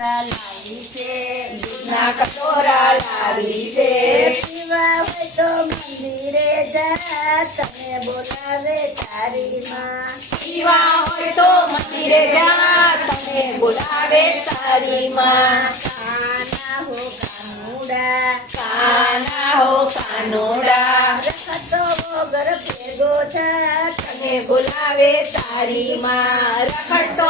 કટોરા લાવી છે, દૂધના કટોરા લાવી છે, પીવા હોય તો મંદિરે જા તને બોલાવે તારી માં, પીવા હોય તો મંદિરે જા તને બોલાવે તારી માં, કાના હો કાનુડા કાના હો કાનોડા, રખતો વગર ભેગો થા તને બોલાવે તારી માં, રખડતો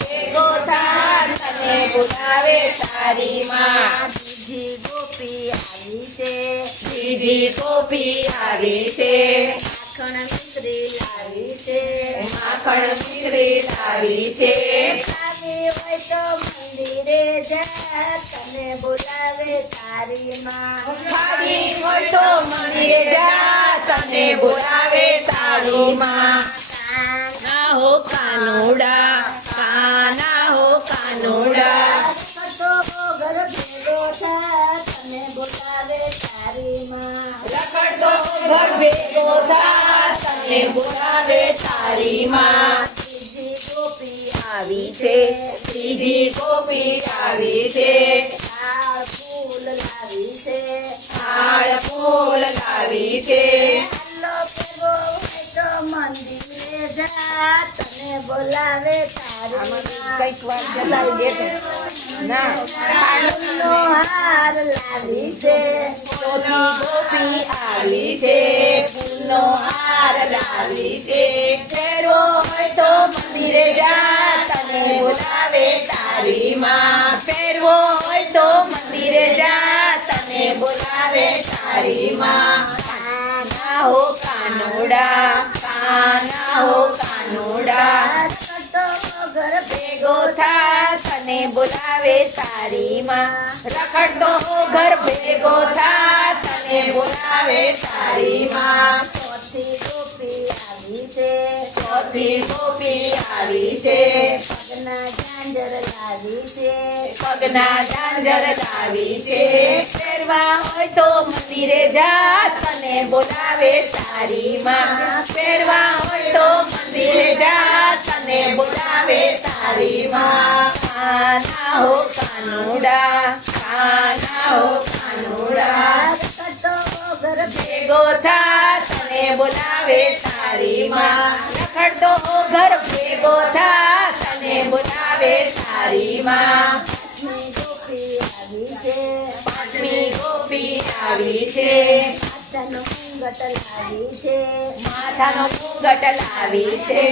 ભેગો થા તને બોલાવે તારી માં, બીજી ગોપી આવી છે, બીજી ગોપી આવી છે, માખણ મિશ્રી લાવી છે, માખણ મિશ્રી લાવી છે, આવી હોય તો મંદિરે જા તને બોલાવે તારી માં, ખાવી હોય તો મંદિરે જા તને બોલાવે તારી માં, કાના હો કાનોડા, કાના હો કાનોડા, રખતો વગર ભેગો થા તને બોલાવે તારી માં, રખડતો ઘર ભેગો થા તને બોલાવે તારી માં, બીજી ગોપી આવી છે, ત્રીજી ગોપી આવી છે, લાલ ફૂલ લાવી છે, હાળ ફૂલ લાવી છે, હાલો ભેગો હોય તો મંદિરે જા તને બોલાવે તારી માં, કઈક વાર ચલાવી દેતો ના, ફૂલનો હાર લાવી છે, ચોથી ગોપી આવી છે, ફૂલનો હાર લાવી છે, પહેરવો હોય તો મંદિરે જા તને બોલાવે તારી માં, પહેરવો હોય તો મંદિરે જા તને બોલાવે તારી માં, કાના હો કાનોડા, કાના હો કાનોડા, રખતો વગર ભેગો થા તને બોલાવે તારી માં, રખડતો ઘર ભેગો થા તને બોલાવે તારી માં, ચોથી ગોપી આવી છે, ચોથી ગોપી આવી છે, પગના ઝાંઝર લાવી છે, પગના ઝાંઝર લાવી છે, પહેરવા હોય તો મંદિરે જા તને બોલાવે તારી માં, પહેરવા હોય તો મંદિરે જા તને બોલાવે તારી માં, કાના હો કાનોડા, કાના હો કાનોડા, રખતો વગર ભેગો થા તને બોલાવે તારી માં, રખડતો ઘર ભેગો થા તને બોલાવે તારી માં, પાંચમી ગોપી આવી છે, પાંચમી ગોપી આવી છે, માથાનો ઘૂંઘટ લાવી છે, માથાનો ઘૂંઘટ લાવી છે,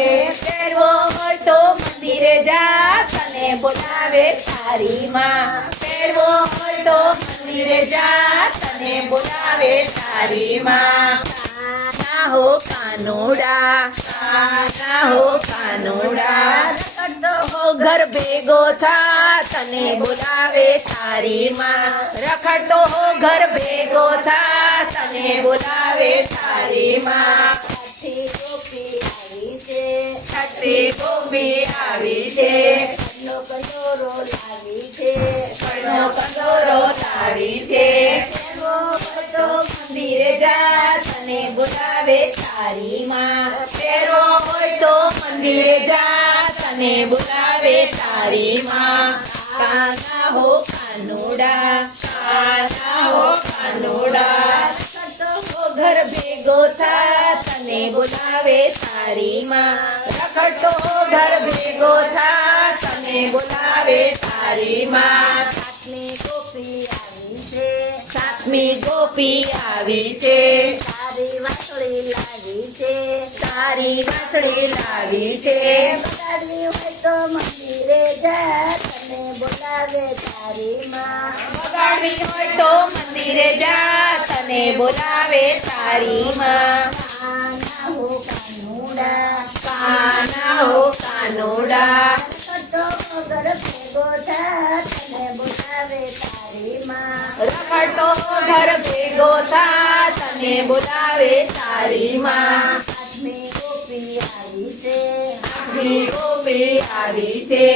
પહેરવો હોય તો મંદિરે જા તને બોલાવે તારી માં, પહેરવો હોય તો મંદિરે જા તને બોલાવે તારી માં, કાના હો કાનોડા, કાના હો કાનોડા, રખડતો હો ઘર ભેગો થા તને બોલાવે તારી માં, રખડતો હો ઘર ભેગો થા તને બોલાવે તારી માં, છઠ્ઠી ગોપી આવી છે, છઠ્ઠી ગોપી આવી છે, કડનો કંદોરો લાવી છે, કડનો કંદોરો લાવી છે, પહેરવો હોય તો મંદિરે જા તને બોલાવે તારી માં, પહેરવો હોય તો મંદિરે જા તને બોલાવે તારી માં, કાના હો કાનોડા, કાના હો કાનોડા, રખડતો હો ઘર ભેગો થા તને બોલાવે તારી માં, રખડતો હો ઘર ભેગો થા તને બોલાવે તારી માં, સાતમી ગોપી આવી છે, સાતમી ગોપી આવી છે, તારી વાસળી લાવી છે, તારી વાસળી લાવી છે, બગાડવી હોય તો મંદિરે જા તને બોલાવે તારી માં, વગાડવી હોય તો મંદિરે જા તને બોલાવે તારી માં, કાના હો કાનુડા કાના હો કાનોડા, રખડતો વગર ભેગો થા તને બોલાવે તારી માં, રખડતો ઘર ભેગો થા તને બોલાવે તારી માં, આઠમી ગોપી આવી છે, આઠમી ગોપી આવી છે,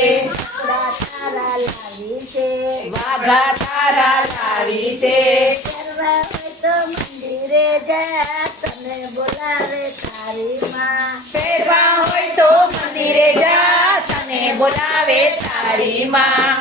તારા લાવી છે, વાઘા તારા લાવી છે, કરવા હોય તો મંદિરે જા તને બોલાવે તારી માં, પહેરવા હોય તો મંદિરે જા તને બોલાવે તારી માં,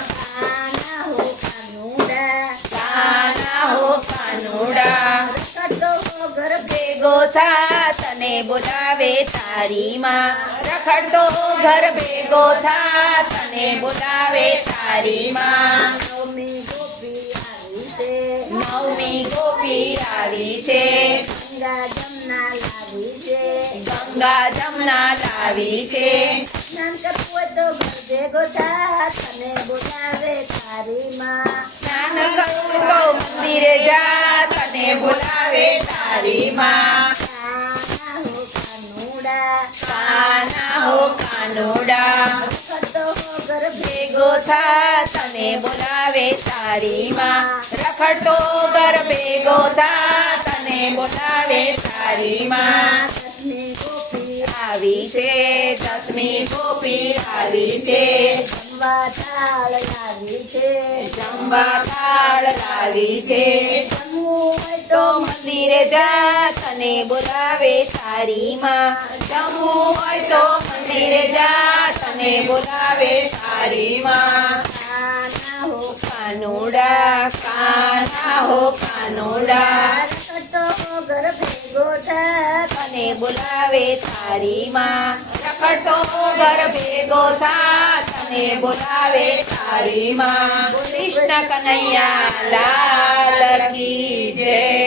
બોલાવે તારી માં રખડતો ઘર ભેગો થા તને બોલાવે તારી માં નવમી ગોપી આવી છે નવમી ગોપી આવી છે ગંગા જમના લાવી છે ગંગા જમના લાવી છે સ્નાન કરવું હોય તો ઘર ભેગો થા તને બોલાવે તારી માં સ્નાન કરવું તો મંદિરે જા તને બોલાવે તારી માં કાના હો કાનુડા કાના હો કાનુડા રખડતો હો ઘર ભેગો થા તને બોલાવે તારી માં રખડતો ઘર ભેગો થા તને બોલાવે તારી માં દસમી ગોપી આવી છે દસમી ગોપી આવી છે જમવા થાળ લાવી છે જમવા થાળ લાવી છે જમવું હોય તો તો મંદિરે જા તને બોલાવે તારી માં જમવું હોય તો મંદિરે જા તને બોલાવે તારી માં કાના હો કાનુડા કાના હો કાનુડા રખડતો હો ઘર ભેગો થા તને બોલાવે તારી માં રખડતો ઘર ભેગો થા તને બોલાવે તારી માં કૃષ્ણ કનૈયા લાલ કી જય